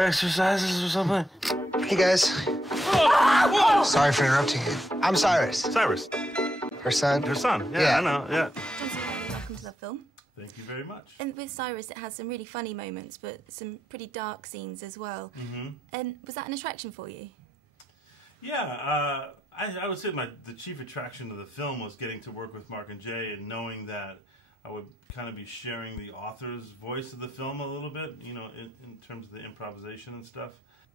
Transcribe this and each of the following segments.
your exercises or something? Hey, guys. Oh! Sorry for interrupting you. I'm Cyrus. Cyrus. Her son? Her son. Yeah, I know, yeah. Welcome to the film. Thank you very much. And with Cyrus, it has some really funny moments, but some pretty dark scenes as well. Mm-hmm. And was that an attraction for you? Yeah, I would say the chief attraction of the film was getting to work with Mark and Jay and knowing that I would kind of be sharing the author's voice of the film a little bit, you know, in terms of the improvisation and stuff.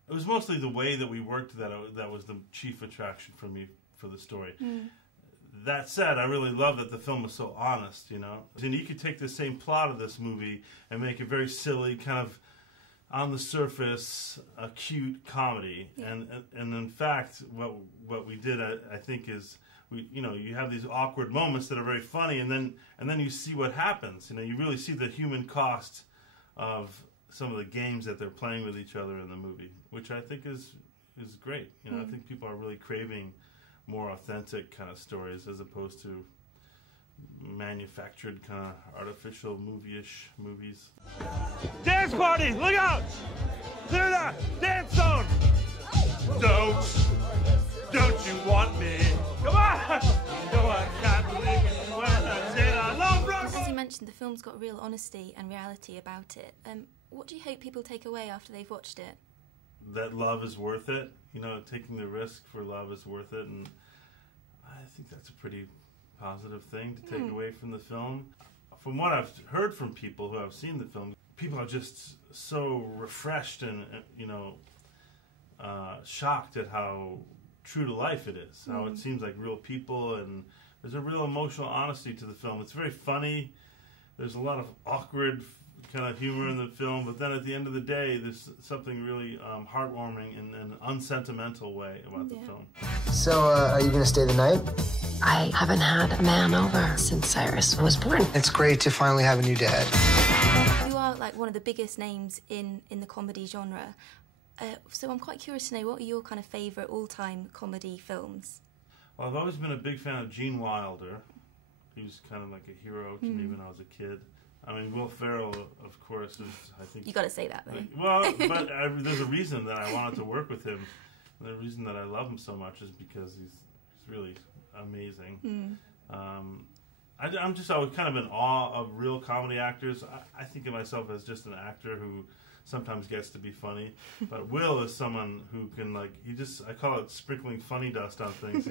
It was mostly the way that we worked that was the chief attraction for me for the story. Mm. That said, I really love that the film was so honest, you know. And you could take the same plot of this movie and make it very silly, kind of on the surface, a cute comedy. Yeah. And in fact, what we did, I think, is you have these awkward moments that are very funny, and then you see what happens. You know, you really see the human cost of some of the games that they're playing with each other in the movie, which I think is great. You know, I think people are really craving more authentic kind of stories as opposed to manufactured kind of artificial movie-ish movies. Dance party! Look out! Clear that! Dance zone! Don't you want me? Come on! No, I can't believe it when I said I love rock. As you mentioned, the film's got real honesty and reality about it. What do you hope people take away after they've watched it? That love is worth it. You know, taking the risk for love is worth it, and I think that's a pretty positive thing to take away from the film. From what I've heard from people who have seen the film, people are just so refreshed and shocked at how true to life it is, how it seems like real people, and there's a real emotional honesty to the film. It's very funny. There's a lot of awkward kind of humor in the film, but then at the end of the day, there's something really heartwarming in an unsentimental way about the film. So, are you going to stay the night? I haven't had a man over since Cyrus was born. It's great to finally have a new dad. You are like one of the biggest names in the comedy genre. So I'm quite curious to know, what are your kind of favourite all-time comedy films? Well, I've always been a big fan of Gene Wilder. He was kind of like a hero to me when I was a kid. I mean, Will Ferrell, of course, is, I think... You got to say that, though. Well, but there's a reason that I wanted to work with him. And the reason that I love him so much is because he's really amazing. I'm just always kind of in awe of real comedy actors. I think of myself as just an actor who sometimes gets to be funny. But Will is someone who can, I call it sprinkling funny dust on things.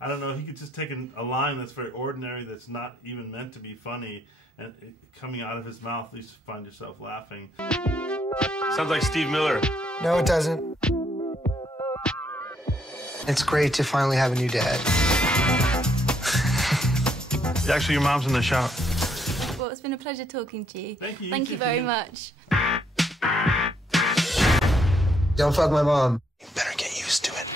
I don't know, he could just take a line that's very ordinary, that's not even meant to be funny, and coming out of his mouth, you find yourself laughing. Sounds like Steve Miller. No, it doesn't. It's great to finally have a new dad. Actually, your mom's in the shower. Well, it's been a pleasure talking to you. Thank you. Thank you very much. Don't fuck my mom. You better get used to it.